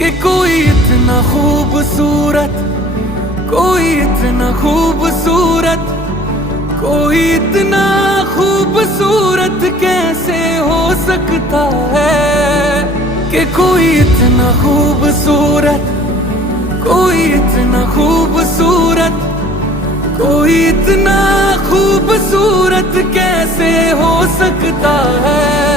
कि कोई इतना खूबसूरत, कोई इतना खूबसूरत, कोई इतना खूबसूरत कैसे हो सकता है। कि कोई इतना खूबसूरत, कोई इतना खूबसूरत, कोई इतना खूबसूरत कैसे हो सकता है।